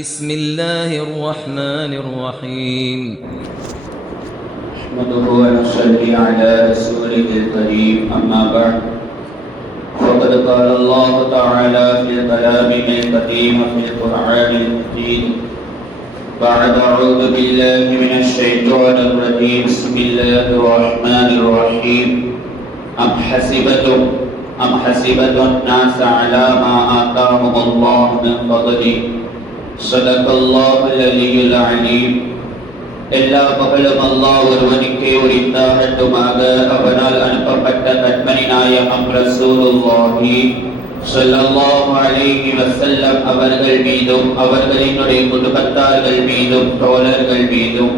بسم الله الرحمن الرحيم نحمده ونصلي على رسوله الكريم أما بعد فقد قال الله تعالى في كلامه القديم في القرآن المجيد بعد أعوذ بالله من الشيطان الرجيم بسم الله الرحمن الرحيم أم حسبتم الناس على ما آتاهم الله من فضله صدق الله العلي العليم எல்லா புகழும் அல்லாஹ் ஒருவனுக்கே உரித்தாகட்டுமாக. அவனால் அனுப்பப்பட்ட கண்மணி நாயகம் ரசூலுல்லாஹி ஸல்லல்லாஹு அலைஹி வஸல்லம் அவர்கள் மீதும் அவர்களினுடைய குடும்பத்தார்கள் மீதும் தோழர்கள் மீதும்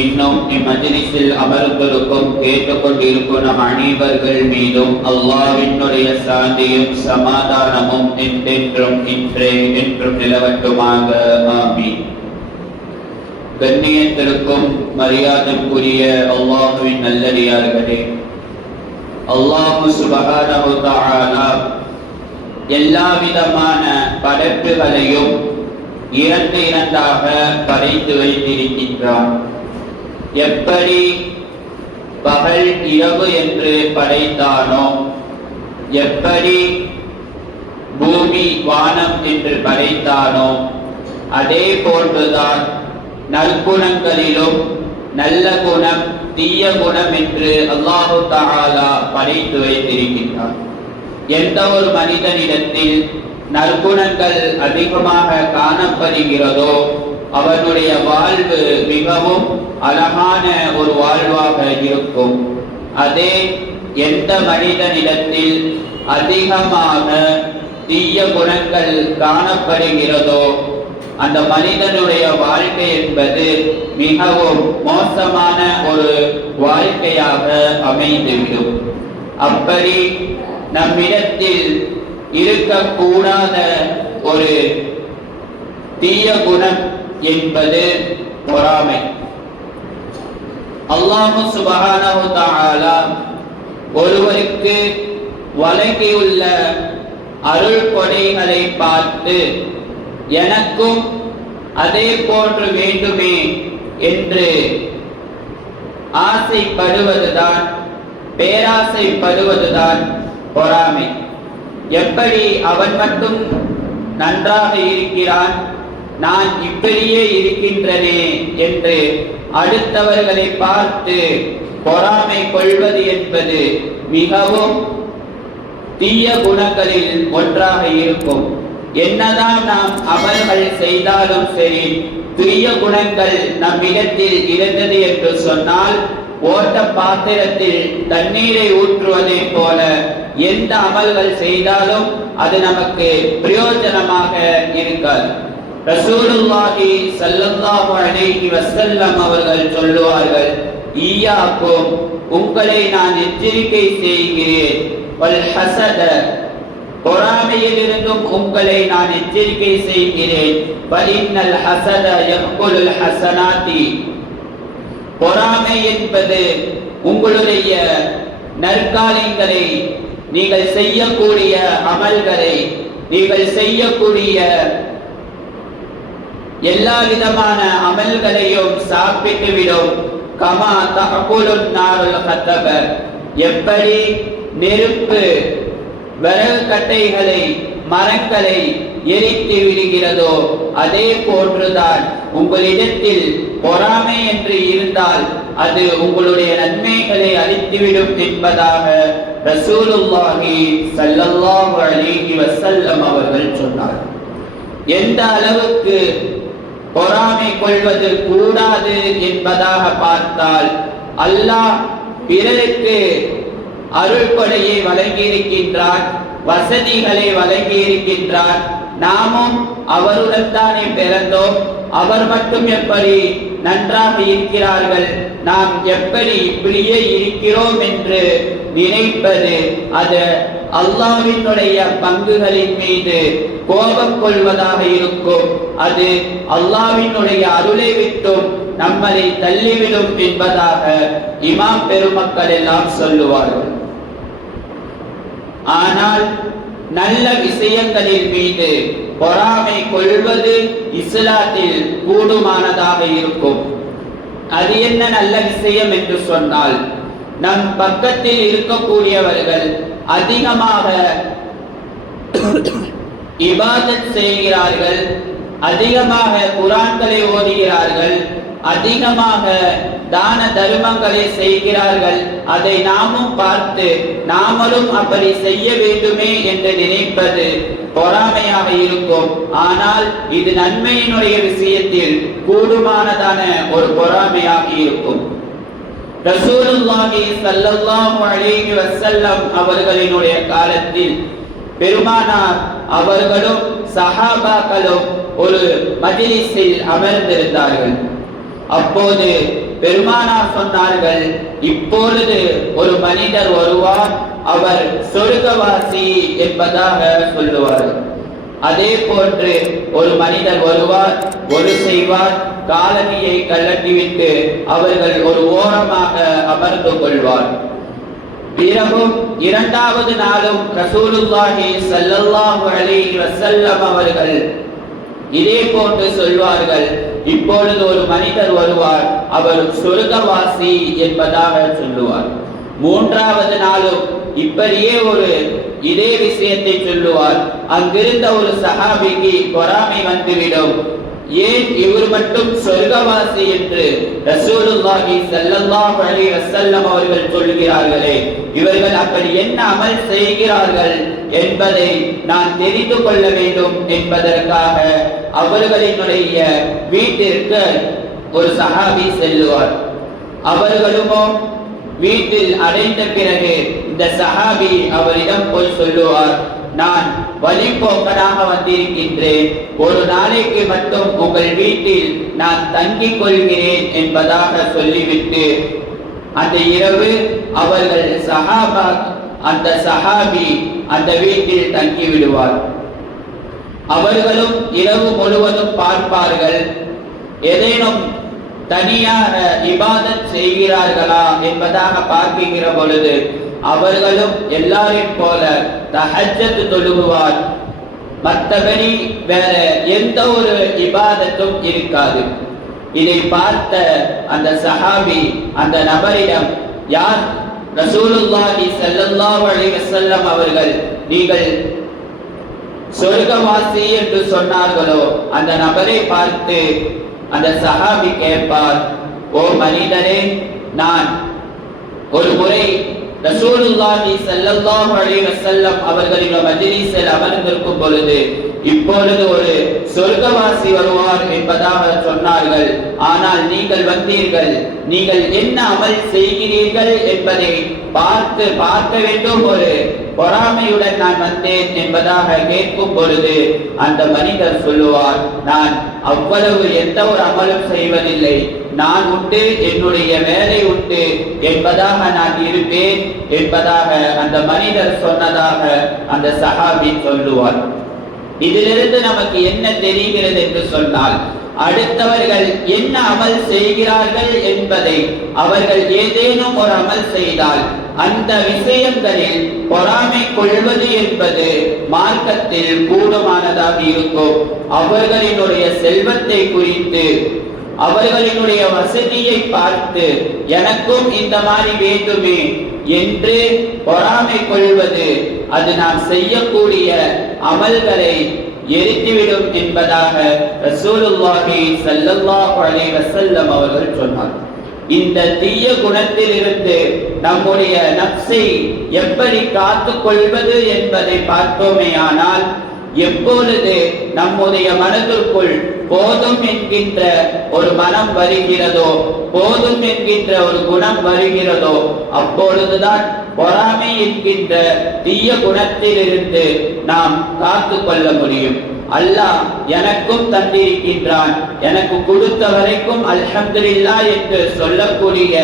இன்னும் இம்மஜ்லிஸில் அமர்ந்திருக்கும் கேட்டுக்கொண்டிருக்கும் நம் அனைவர்கள் மீதும் அல்லாஹ்வினுடைய சாந்தியும் சமாதானமும் என்றென்றும் இன்றே என்றும் நிலவட்டுமாக. ஆமீன். கண்ணியத்திற்கும் மரியாதைக்குரிய அல்லாஹ்வின் நல்லடியார்களே, அல்லாஹ் சுப்ஹானஹு வ தஆலா எல்லா விதமான படைப்புகளையும் இரண்டாக படைத்து வைத்திருக்கின்றான். எப்படி பகல் இரவு என்று படைத்தானோ, எப்படி பூமி வானம் என்று படைத்தானோ, அதே போன்றுதான் நற்குணங்களிலும் நல்ல குணம் தீய குணம் என்று அல்லாஹு தஆலா படைத்து வைத்திருக்கின்றார். எந்த ஒரு மனிதனிடத்தில் நற்குணங்கள் அதிகமாக காணப்படுகிறதோ அவனுடைய வாழ்வு மிகவும் அழகான ஒரு வாழ்வாக இருக்கும். அதே எந்த மனிதனிடத்தில் அதிகமாக தீய குணங்கள் காணப்படுகிறதோ அந்த மனிதனுடைய வாழ்க்கை என்பது மிகவும் மோசமான ஒரு வாழ்க்கையாக அமைந்துவிடும். அப்படி நம்மிடத்தில் இருக்கக்கூடாத ஒரு தீய குணம் என்பது பொறாமை. அல்லாஹ் சுப்ஹானஹு வ தஆலா ஒருவருக்கு வழங்கியுள்ள அருள் கொடைகளை பார்த்து எனக்கும் அதே போன்று வேண்டுமே என்று ஆசைப்படுவதுதான், பேராசைப்படுவதுதான் பொறாமை. எப்படி அவன் மட்டும் நன்றாக இருக்கிறான், நான் இப்படியே இருக்கின்றனே என்று அடுத்தவர்களை பார்த்து பொறாமை கொள்வது என்பது மிகவும் தீய குணங்களில் ஒன்றாக இருக்கும். என்னதான் நாம் அமல்கள் செய்தாலும் சரி, தீய குணங்கள் நம்மிடத்தில் இருந்தது என்று சொன்னால் ஓட்ட பாத்திரத்தில் தண்ணீரை ஊற்றுவதை போல எந்த அமல்கள் செய்தாலும் அது நமக்கு பிரயோஜனமாக இருக்காது. ரசூலுல்லாஹி ஸல்லல்லாஹு அலைஹி வஸல்லம் அவர்கள் சொல்லுவார்கள், ஈயாக்கும், உங்களை நான் எச்சரிக்கை செய்கிறேன், வல் ஹஸத, பொறாமையிலிருந்தும் உங்களை நான் எச்சரிக்கை செய்கிறேன், ஃபஇன்னல் ஹஸத யஅகுலுல் ஹஸனாத்தி, பொறாமை என்பது உங்களுடைய நற்காரியங்களை, நீங்கள் செய்யக்கூடிய அமல்களை, நீங்கள் செய்யக்கூடிய எல்லா விதமான அமல்களையும் சாப்பிட்டுவிடும். கமா தஅகுலுன் நாருல் ஹதப, எப்படி நெருப்பு விறகு கட்டைகளை, மரங்களை எரித்து விடுகிறதோ அதே போன்றுதான் உங்களிடத்தில் பொறாமை என்று இருந்தால் அது உங்களுடைய நன்மைகளை அழித்துவிடும் என்பதாக ரசூலுல்லாஹி ஸல்லல்லாஹு அலைஹி வஸல்லம் அவர்கள் சொன்னார். எந்த அளவுக்கு பொறாமை கொள்வது கூடாது என்பதாக பார்த்தால், அல்லாஹ் பிறருக்கு அருள் கொடையை வழங்கியிருக்கின்றார், வசதிகளை வழங்கியிருக்கின்றார். நாமும் அவருடன் தானே பிறந்தோம். அவர் மட்டும் எப்படி நன்றாக இருக்கிறார்கள், நாம் எப்படி இப்படியே இருக்கிறோம் என்று நினைப்பது அது அல்லாஹ்வினுடைய பங்குகளின் மீது கோபம் கொள்வதாக இருக்கும். அது அல்லாஹ்வினுடைய அருளை விட்டும் நம்மை தள்ளிவிடும் என்பதாக இமாம் பெருமக்கள் எல்லாம் சொல்லுவார்கள். ஆனால் நல்ல விஷயங்களின் மீது பொறாமை கொள்வது இஸ்லாத்தில் கூடுமானதாக இருக்கும். அது என்ன நல்ல விஷயம் என்று சொன்னால், நம் பக்கத்தில் இருக்கக்கூடியவர்கள் அதிகமாக இபாதத் செய்கிறார்கள், அதிகமாக குர்ஆன்களை ஓதுகிறார்கள், அதிகமாக தான தர்மங்களை செய்கிறார்கள். அதை நாமும் பார்த்து நாமளும் அப்படி செய்ய வேண்டுமே என்று நினைப்பது பொறாமையாக இருக்கும். ஆனால் இது நன்மையினுடைய விஷயத்தில் கூடுமானதான ஒரு பொறாமையாக இருக்கும். ரசூலுல்லாஹி ஸல்லல்லாஹு அலைஹி வஸல்லம் அவர்களினுடைய காலத்தில் பெருமானார் அவர்களும் சஹாபாக்களும் ஒரு மஜ்லிஸில் அமர்ந்திருந்தார்கள். அப்போது பெருமானார் சொன்னார்கள், இப்பொழுது ஒரு மனிதர் வருவார், அவர் சொர்க்கவாசி என்பதாக சொல்லுவார். அதே போன்று ஒரு மனிதர் வருவார், ஒரு செய்வார், காலணியை கழட்டிவிட்டு அவர்கள் ஒரு ஓரமாக அமர்ந்து கொள்வார். பிறகும் இரண்டாவது நாளும் ரசூலுல்லாஹி ஸல்லல்லாஹு அலைஹி வஸல்லம் அவர்கள் இதே போன்று சொல்வார்கள், இப்பொழுது ஒரு மனிதர் வருவார், அவர் சொர்க்கவாசி என்பதாக சொல்லுவார். மூன்றாவது நாளும் இப்படியே ஒரு இதே விஷயத்தை சொல்லுவார். அங்கிருந்த ஒரு சஹாபிக்கு பொறாமை வந்துவிடும், ஏன் இவர் மட்டும் சொர்க்கவாசி என்று ரசூலுல்லாஹி ஸல்லல்லாஹு அலைஹி வஸல்லம் அவர்கள் சொல்கிறார்களே, இவர்கள் அப்படி என்ன அமல் செய்கிறார்கள் என்பதை நான் தெரிந்து கொள்ள வேண்டும் என்பதற்காக அவர்களினுடைய வீட்டிற்கு ஒரு சஹாபி செல்லுவார். அவர்களுமோ வீட்டில் அடைந்த பிறகு இந்த சஹாபி அவரிடம் போய் சொல்லுவார், நான் வழிபோக்கனாக வந்திருக்கின்றேன், ஒரு நாளைக்கு மட்டும் உங்கள் வீட்டில் நான் தங்கிக் கொள்கிறேன் என்பதாக சொல்லிவிட்டு அந்த இரவு அவர்கள் அந்த சஹாபி அந்த வீட்டில் தங்கி விடுவார். அவர்களும் இரவு முழுவதும் பார்ப்பார்கள், ஏதேனும் தனியாக இபாதத் செய்கிறார்களா என்பதாக பார்க்கிற பொழுது அவர்களும் எல்லாரையும் போல தஹஜ்ஜத் தொழுகுவார். மற்றபடி வேற எந்த ஒரு இபாதத்தும் இருக்காது. இதை பார்த்த அந்த சஹாபி அந்த நபரிடம், யார் ரசூலுல்லாஹி ஸல்லல்லாஹு அலைஹி வஸல்லம் அவர்கள் நீங்கள் சொர்க்கவாசி என்று சொன்னார்களோ, அந்த நபரை பார்த்து அந்த சஹாபி கேட்பார், ஓ மனிதரே, நான் ஒரு முறை ரசூலுல்லாஹி ஸல்லல்லாஹு அலைஹி வஸல்லம் அவர்களின் மஜ்லிஸில் அமர்ந்திருக்கும் பொழுது இப்பொழுது ஒரு சொர்க்கவாசி வருவார் என்பதாக சொன்னார்கள். ஆனால் நீங்கள் வந்தீர்கள், நீங்கள் என்ன அமல் செய்கிறீர்கள் என்பதை பார்க்க வேண்டும், ஒரு பொறாமையுடன் நான் வந்தேன் என்பதாக கேட்கும் பொழுது அந்த மனிதர் சொல்லுவார், நான் அவ்வளவு எந்த ஒரு அமலும் செய்வதில்லை, நான் உண்டு, என்னுடைய வேலை உண்டு என்பதாக நான் இருப்பேன் என்பதாக அந்த மனிதர் சொன்னதாக அந்த சஹாபி சொல்லுவார். இதிலிருந்து நமக்கு என்ன தெரிகிறது என்று சொன்னால், அடுத்தவர்கள் என்ன அமல் செய்கிறார்கள் என்பதை அவர்கள் ஏதேனும் ஒரு அமல் செய்தால் அந்த விஷயங்களில் பொறாமை கொள்வது என்பது மார்க்கத்தில் கூடுமானதாக இருக்கும். அவர்களினுடைய செல்வத்தை குறித்து, அவர்களினுடைய வசதியை பார்த்து எனக்கும் இந்த மாதிரி வேண்டுமே என்று பொறாமை கொள்வது அது நாம் செய்யக்கூடிய அமல்களை எரித்துவிடும் என்பதாக ரசூலுல்லாஹி ஸல்லல்லாஹு அலைஹி வஸல்லம் அவர்கள் சொன்னார். இந்த தீய குணத்திலிருந்து நம்முடைய நஃப்ஸை எப்படி காத்துக் கொள்வது என்பதை பார்த்தோமேயானால், எப்பொழுது நம்முடைய மனதிற்குள் போதும் என்கின்ற ஒரு மனம் வருகிறதோ, போதும் என்கின்ற ஒரு குணம் வருகிறதோ, அப்பொழுதுதான் பொறாமை என்கின்ற தீய குணத்திலிருந்து நாம் காத்து கொள்ள முடியும். அல்லாஹ் எனக்கும் தந்திருக்கின்றான், எனக்கு கொடுத்த வரைக்கும் அல்ஹம்துலில்லாஹ் என்று சொல்லக்கூடிய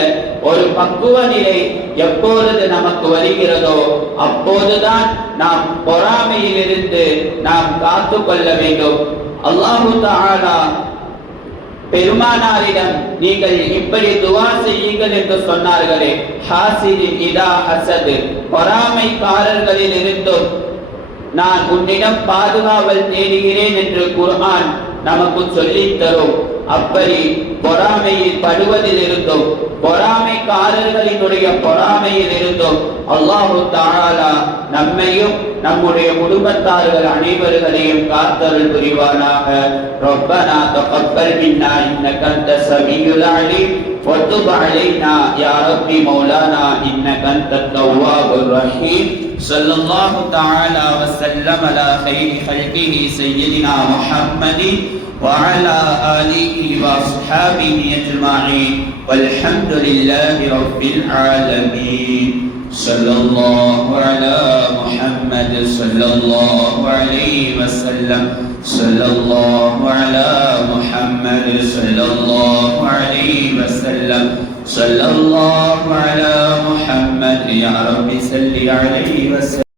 ஒரு பக்குவ நிலை எப்பொழுது நமக்கு வருகிறதோ அப்போதுதான் நாம் பொறாமையிலிருந்து நாம் காத்து கொள்ள வேண்டும். அல்லாஹு தஆலா பெருமானாரிடம் நீங்கள் இப்படி துஆ செய்யுங்கள் என்று சொன்னார்களே, ஹாசிதின் இதா ஹசது, பொறாமைக்காரர்களில் இருந்தும் நான் உன்னிடம் பாதுகாவல் தேடுகிறேன் என்று குர்ஆன் நமக்கு சொல்லித் தரும். அப்படி பொறாமையில் படுவதில் இருந்தோம், பொறாமைக்காரர்களினுடைய பொறாமையில் இருந்தோம் அல்லாஹு தஆலா நம்மையும் நம்முடைய குடும்பத்தார்கள் அனைவர்களையும் காத்தருள் புரிவானாக. ரப்பனா தகப்பல் மின்னா இன்னக அன்தஸ் ஸமீஉல் அலீம் வதுப் அலைனா யா ரப்பி மௌலானா இன்னக அன்தத் தவ்வாபுர் ரஹீம். ஸல்லல்லாஹு தஆலா வஸல்லம் அலா கைரி ஹல்கிஹி ஸய்யிதினா முஹம்மதின் وعلى آله وأصحابه أجمعين والحمد لله رب العالمين. صلى الله على محمد صلى الله عليه وسلم. صلى الله على محمد صلى الله عليه وسلم. صلى الله على محمد يا رب صل عليه وسلم.